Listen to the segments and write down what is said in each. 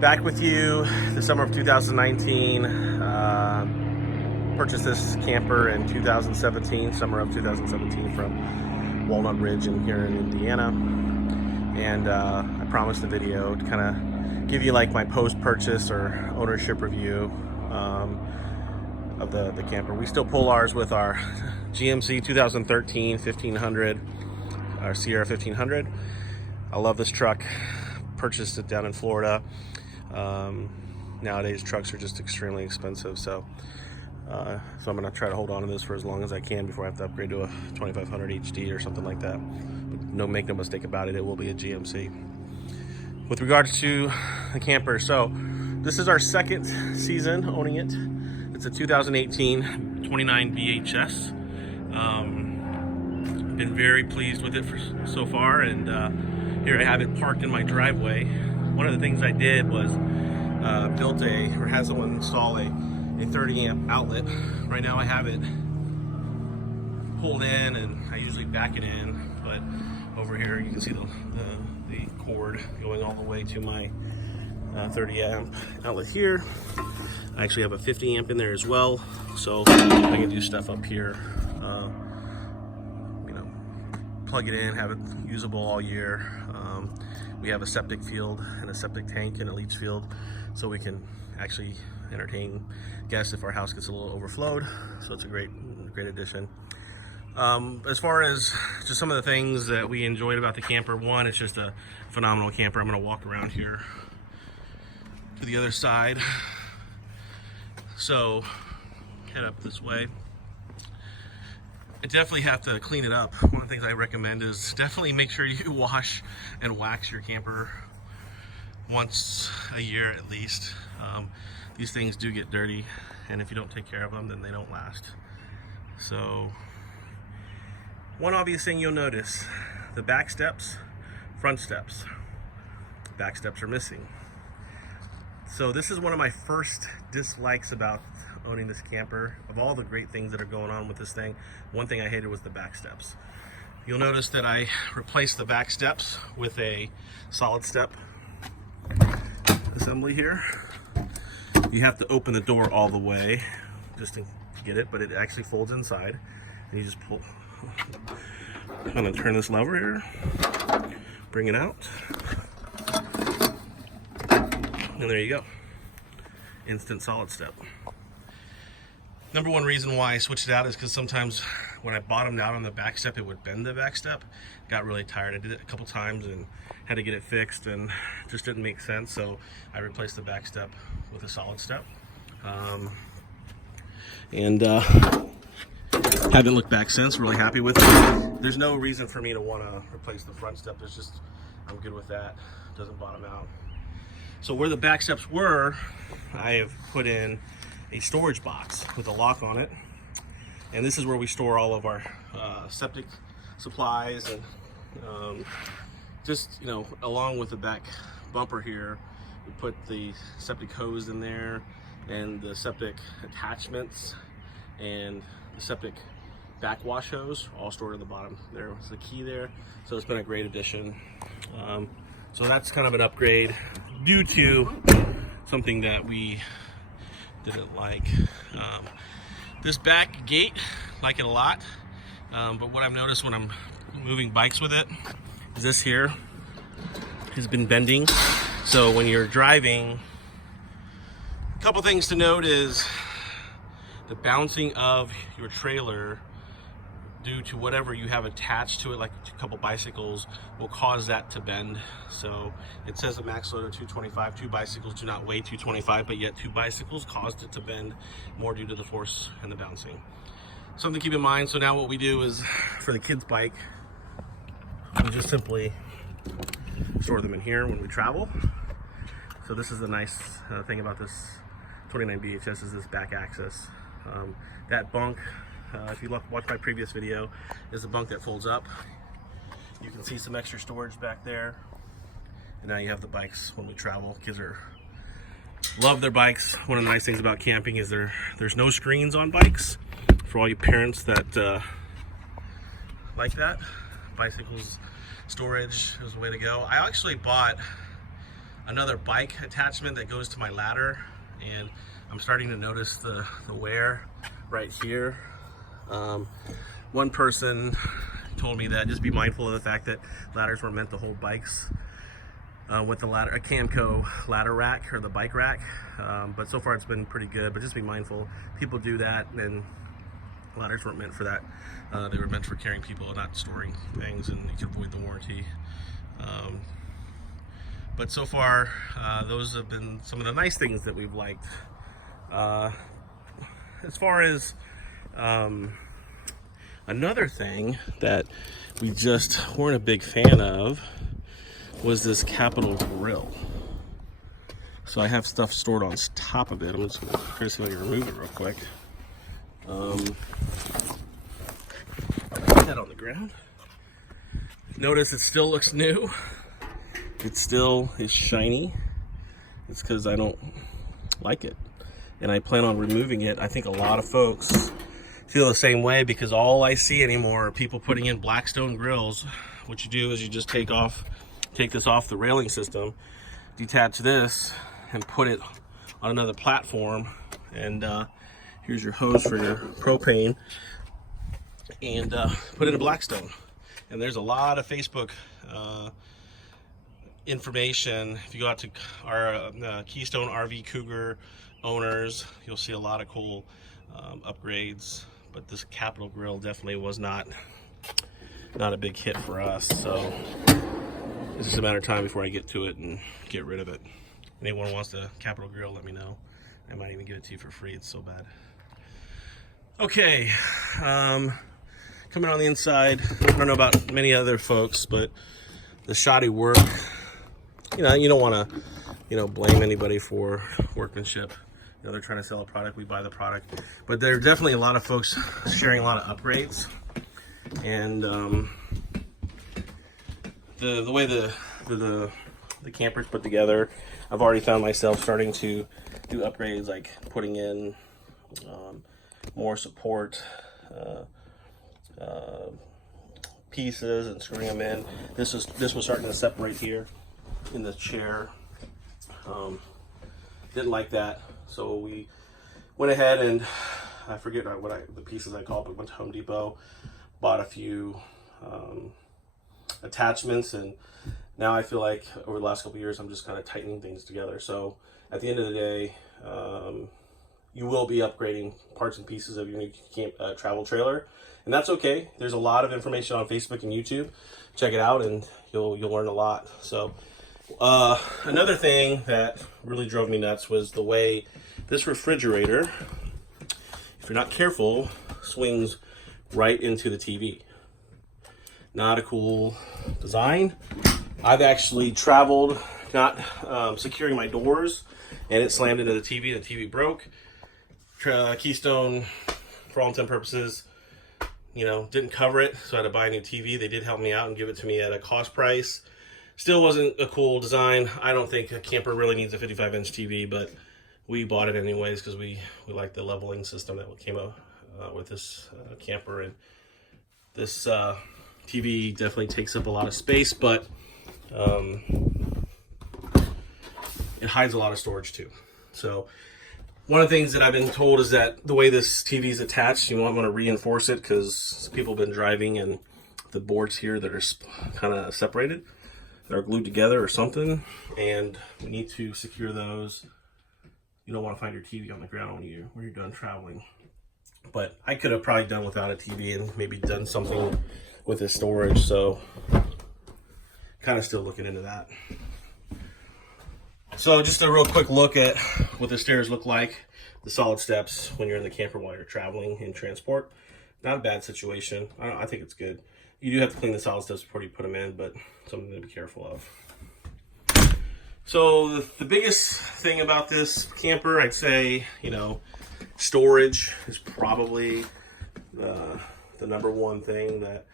Back with you the summer of 2019. Purchased this camper in 2017, summer of 2017, from Walnut Ridge in here in Indiana. And I promised a video to kind of give you like my post-purchase or ownership review of the camper. We still pull ours with our GMC 2013 1500, our Sierra 1500. I love this truck. Purchased it down in Florida. Nowadays trucks are just extremely expensive, so I'm going to try to hold on to this for as long as I can before I have to upgrade to a 2500 HD or something like that. But make no mistake about it, it will be a GMC. With regards to the camper, so this is our second season owning it. It's a 2018 29 VHS. Been very pleased with it so far, and here I have it parked in my driveway. One of the things I did was had someone install a 30 amp outlet. Right now I have it pulled in, and I usually back it in, but over here you can see the cord going all the way to my 30 amp outlet here. I actually have a 50 amp in there as well, so I can do stuff up here. Plug it in, have it usable all year. We have a septic field and a septic tank and a leach field, so we can actually entertain guests if our house gets a little overflowed. So it's a great addition. As far as just some of the things that we enjoyed about the camper, one, it's just a phenomenal camper. I'm going to walk around here to the other side. So head up this way. I definitely have to clean it up. One of the things I recommend is definitely make sure you wash and wax your camper once a year at least. These things do get dirty, and if you don't take care of them, then they don't last. So one obvious thing you'll notice, the back steps, front steps. Back steps are missing. So this is one of my first dislikes about owning this camper. Of all the great things that are going on with this thing, one thing I hated was the back steps. You'll notice that I replaced the back steps with a solid step assembly here. You have to open the door all the way just to get it, but it actually folds inside. And you just pull. I'm gonna turn this lever here, bring it out, and there you go. Instant solid step. Number one reason why I switched it out is because sometimes when I bottomed out on the back step, it would bend the back step. Got really tired. I did it a couple times and had to get it fixed, and just didn't make sense. So I replaced the back step with a solid step. Haven't looked back since. Really happy with it. There's no reason for me to want to replace the front step. There's just, I'm good with that. Doesn't bottom out. So where the back steps were, I have put in a storage box with a lock on it, and this is where we store all of our septic supplies, and just, you know, along with the back bumper here, we put the septic hose in there, and the septic attachments, and the septic backwash hose, all stored in the bottom. There was the key there, so it's been a great addition. So that's kind of an upgrade due to something that we didn't like. This back gate, like it a lot, but what I've noticed when I'm moving bikes with it is this here has been bending. So when you're driving, a couple things to note is the bouncing of your trailer due to whatever you have attached to it, like a couple bicycles, will cause that to bend. So it says a max load of 225. 2 bicycles do not weigh 225, but yet 2 bicycles caused it to bend more due to the force and the bouncing. Something to keep in mind. So now what we do is, for the kids' bike, we just simply store them in here when we travel. So this is the nice thing about this 29 VHS is this back access. That bunk, if you watch my previous video, is a bunk that folds up. You can see some extra storage back there. And now you have the bikes when we travel. Kids love their bikes. One of the nice things about camping is there's no screens on bikes. For all you parents that like that, bicycles storage is the way to go. I actually bought another bike attachment that goes to my ladder, and I'm starting to notice the wear right here. One person told me that just be mindful of the fact that ladders were meant to hold bikes with the ladder, a Camco ladder rack or the bike rack. But so far it's been pretty good, but just be mindful. People do that, and ladders weren't meant for that. They were meant for carrying people, not storing things, and you can avoid the warranty. But so far, those have been some of the nice things that we've liked. As far as another thing that we just weren't a big fan of was this Capital Grille. So I have stuff stored on top of it. I'm just gonna try to see if I can remove it real quick. Put that on the ground. Notice it still looks new. It still is shiny. It's because I don't like it, and I plan on removing it. I think a lot of folks feel the same way, because all I see anymore are people putting in Blackstone grills. What you do is you just take this off the railing system, detach this, and put it on another platform. And here's your hose for your propane, and put it in Blackstone. And there's a lot of Facebook information. If you go out to our Keystone RV Cougar owners, you'll see a lot of cool upgrades. But this Capital Grille definitely was not a big hit for us. So it's just a matter of time before I get to it and get rid of it. If anyone wants the Capital Grille, let me know. I might even give it to you for free. It's so bad. Okay, coming on the inside, I don't know about many other folks, but the shoddy work, you don't want to, blame anybody for workmanship. They're trying to sell a product, we buy the product. But there are definitely a lot of folks sharing a lot of upgrades. And the way the camper's put together, I've already found myself starting to do upgrades, like putting in more support pieces and screwing them in. This was starting to separate here in the chair. Didn't like that, so we went ahead and I forget the pieces I called, but went to Home Depot, bought a few attachments, and now I feel like over the last couple of years I'm just kind of tightening things together. So at the end of the day, you will be upgrading parts and pieces of your new travel trailer, and that's okay. There's a lot of information on Facebook and YouTube. Check it out, and you'll learn a lot. So another thing that really drove me nuts was the way this refrigerator, if you're not careful, swings right into the TV. Not a cool design. I've actually traveled not securing my doors, and it slammed into the TV. The TV broke. Keystone, for all intents and purposes, didn't cover it, so I had to buy a new TV. They did help me out and give it to me at a cost price. Still wasn't a cool design. I don't think a camper really needs a 55-inch TV, but we bought it anyways because we like the leveling system that came up with this camper. And this TV definitely takes up a lot of space, but it hides a lot of storage too. So one of the things that I've been told is that the way this TV is attached, you want to reinforce it, because people have been driving and the boards here that are kind of separated, that are glued together or something, and we need to secure those. You don't want to find your TV on the ground when you're done traveling. But I could have probably done without a TV and maybe done something with the storage, so kind of still looking into that. So just a real quick look at what the stairs look like, the solid steps when you're in the camper while you're traveling in transport. Not a bad situation. I think it's good. You do have to clean the solid steps before you put them in, but something to be careful of. So the biggest thing about this camper, I'd say, storage is probably the number one thing that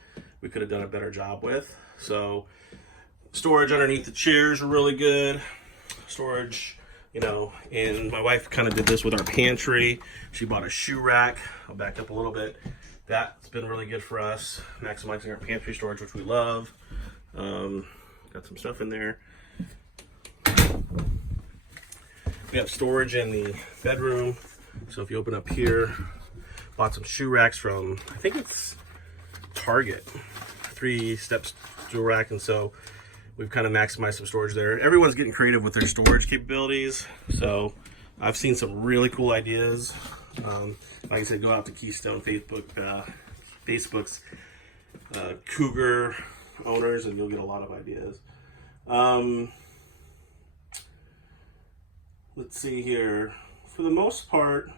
we could have done a better job with. So storage underneath the chairs are really good. Storage, and my wife kind of did this with our pantry. She bought a shoe rack. I'll back up a little bit. That's been really good for us, maximizing our pantry storage, which we love. Got some stuff in there. We have storage in the bedroom. So if you open up here, bought some shoe racks from, I think it's Target, 3 steps jewel rack, and so we've kind of maximized some storage there. Everyone's getting creative with their storage capabilities, so I've seen some really cool ideas. Like I said, go out to Keystone Facebook's Cougar owners, and you'll get a lot of ideas. Let's see here. For the most part,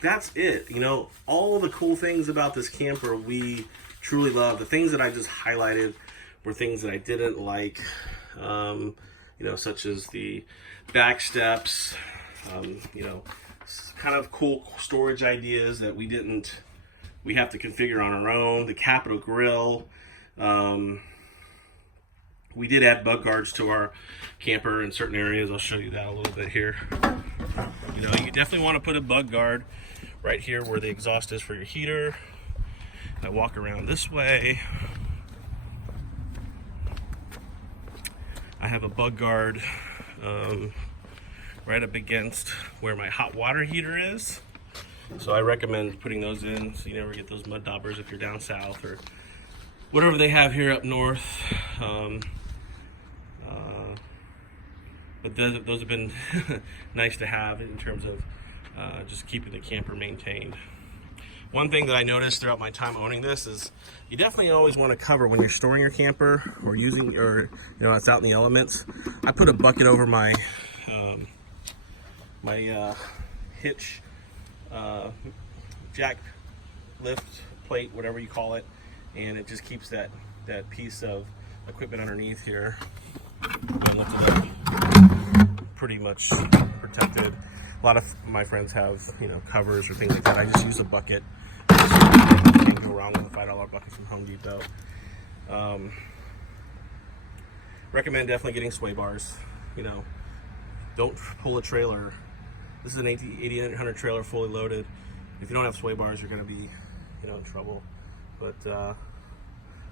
that's it. You know, all the cool things about this camper we truly love. The things that I just highlighted were things that I didn't like, you know, such as the back steps, you know, kind of cool storage ideas that we have to configure on our own. The Capital Grille. We did add bug guards to our camper in certain areas. I'll show you that a little bit here. You know, you definitely want to put a bug guard right here where the exhaust is for your heater. I walk around this way. I have a bug guard right up against where my hot water heater is. So I recommend putting those in so you never get those mud daubers if you're down south or whatever they have here up north. But those have been nice to have in terms of just keeping the camper maintained. One thing that I noticed throughout my time owning this is you definitely always want to cover when you're storing your camper or using, or you know, it's out in the elements. I put a bucket over my hitch, jack lift plate, whatever you call it, and it just keeps that piece of equipment underneath here pretty much protected. A lot of my friends have, you know, covers or things like that. I just use a bucket. Can't go wrong with a $5 bucket from Home Depot. Recommend definitely getting sway bars. You know, don't pull a trailer. This is an 8800 trailer fully loaded. If you don't have sway bars, you're going to be, you know, in trouble. But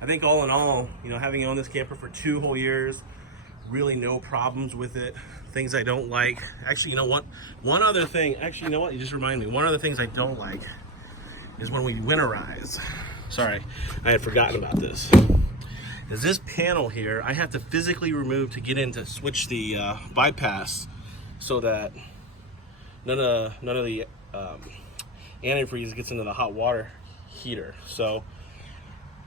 I think all in all, you know, having owned this camper for 2 whole years, really no problems with it. Things I don't like. Actually, you know what? One other thing. Actually, you know what? You just reminded me. One of the things I don't like is when we winterize. Sorry, I had forgotten about this. Is this panel here? I have to physically remove to get in to switch the bypass, so that none of the antifreeze gets into the hot water heater. So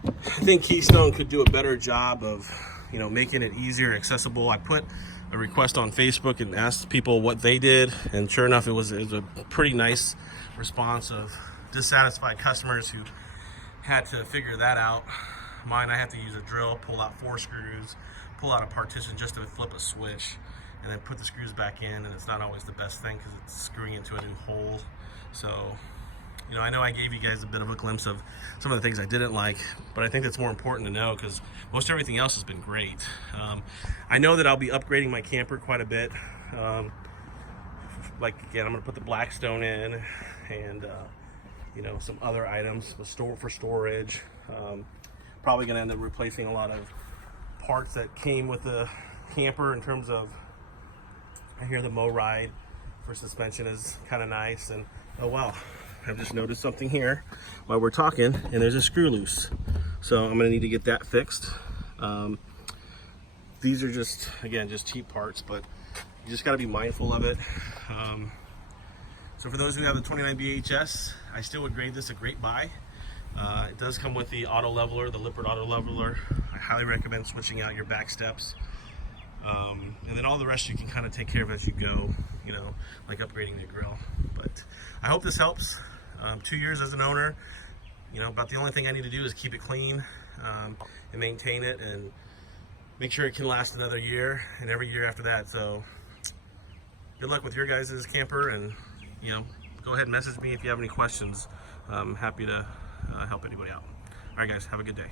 I think Keystone could do a better job of, you know, making it easier, accessible. I put a request on Facebook and asked people what they did, and sure enough, it was a pretty nice response of dissatisfied customers who had to figure that out. Mine, I have to use a drill, pull out 4 screws, pull out a partition just to flip a switch, and then put the screws back in, and it's not always the best thing because it's screwing into a new hole. So, you know, I know I gave you guys a bit of a glimpse of some of the things I didn't like, but I think that's more important to know because most everything else has been great. I know that I'll be upgrading my camper quite a bit. Like, again, I'm going to put the Blackstone in, and you know, some other items for storage. Probably going to end up replacing a lot of parts that came with the camper in terms of, I hear the Mo Ride for suspension is kind of nice, and oh wow, I've just noticed something here while we're talking, and there's a screw loose. So I'm gonna need to get that fixed. These are just, again, just cheap parts, but you just gotta be mindful of it. So for those who have the 29 BHS, I still would grade this a great buy. It does come with the auto leveler, the Lippert auto leveler. I highly recommend switching out your back steps. And then all the rest you can kind of take care of as you go, you know, like upgrading the grill. But I hope this helps. 2 years as an owner, you know, about the only thing I need to do is keep it clean and maintain it and make sure it can last another year and every year after that. So good luck with your guys' camper, and, you know, go ahead and message me if you have any questions. I'm happy to help anybody out. All right, guys, have a good day.